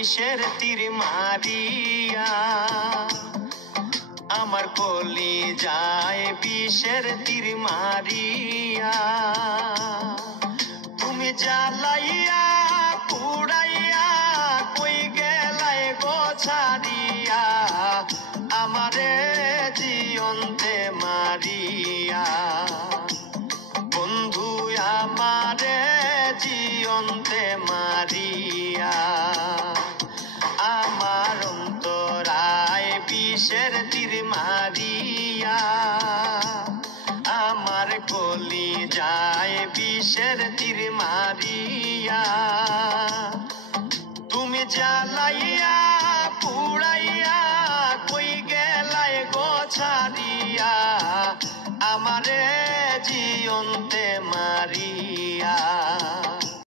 বিষের তীর মারিয়া, আমার কলি যায় বিষের তীর মারিয়া। তুমি জ্বালাইয়া পুড়াইয়া কই গেলাই গো ছাড়িয়া, আমারে জিয়ন্তে মারিয়া। বন্ধু আমারে জিয়ন্তে মারিয়া, আমার অন্তরায় বিষের তীর মারিয়া, আমার কলি যায় বিষের তীর মারিয়া।